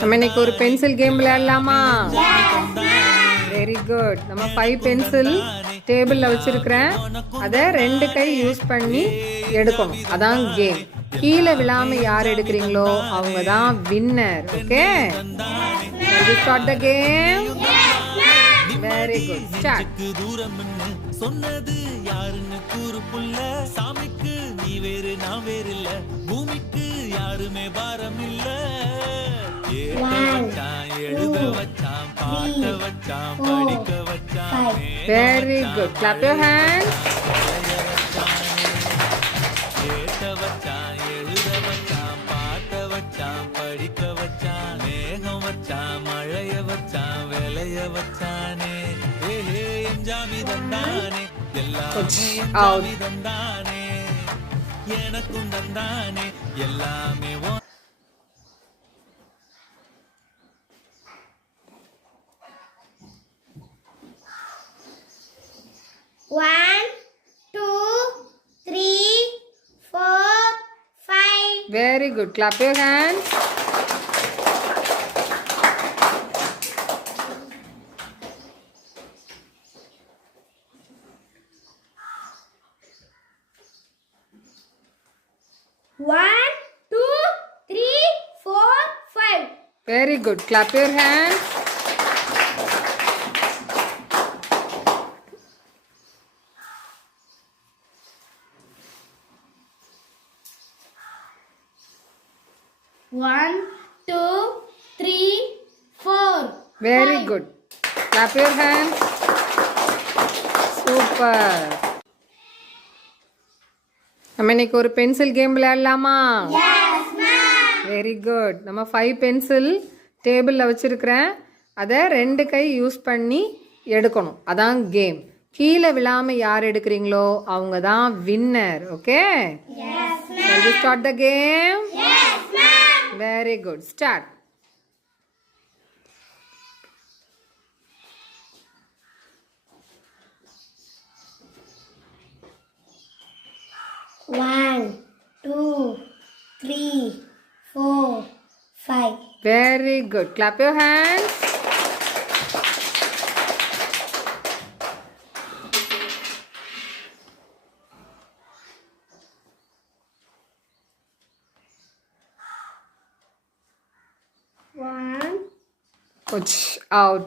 நம்ம இன்னைக்கு ஒரு பென்சில் கேம் விளையாடலாமா? Very good. நம்ம 5 பென்சில் டேபிள்ல வச்சிருக்கிறேன். அதை 2 கை யூஸ் பண்ணி எடுக்கணும். அதான் கேம். கீழே விழாம யார் எடுக்கிறீங்களோ அவங்க தான் winner. Okay, start the game. Very good, start. சொன்னது யாருன்னு கூறு புள்ள. சாமிக்கு நீ வேறு நான் வேறு இல்ல. பூமிக்கு யாருமே பாரம் இல்ல. எழுத வச்சான், பாட்ட வச்சான், படிக்க வச்சான். Very good, clap your hands. ஏட்ட வச்சான், எழுத வச்சான், பாட்ட வச்சான், படிக்க வச்சான். மேகம் வச்சான், மழைய வச்சான், விளைய வச்சானே. ஏஹே எஞ்சாமி தந்தானே, எல்லாமே எஞ்சாமி தந்தானே. எனக்கும் தந்தானே எல்லாமே. One, two, three, four, five. Very good. Clap your hands. One, two, three, four, five. Very good. Clap your hands. One, two, three, four. Very five. good. Clap your hands. Super. நம்ம இன்னைக்கு ஒரு pencil game விளையாடலாமா? Yes, ma'am. Very good. நம்ம 5 பென்சில் டேபிளில் வச்சுருக்கிறேன். அதை 2 கை யூஸ் பண்ணி எடுக்கணும். அதான் கேம். கீழே விழாமல் யார் எடுக்கிறீங்களோ அவங்க தான் winner. Okay, start the game. Very good, start. One, two, three, four, five. Very good. Clap your hands. One, Ouch, out.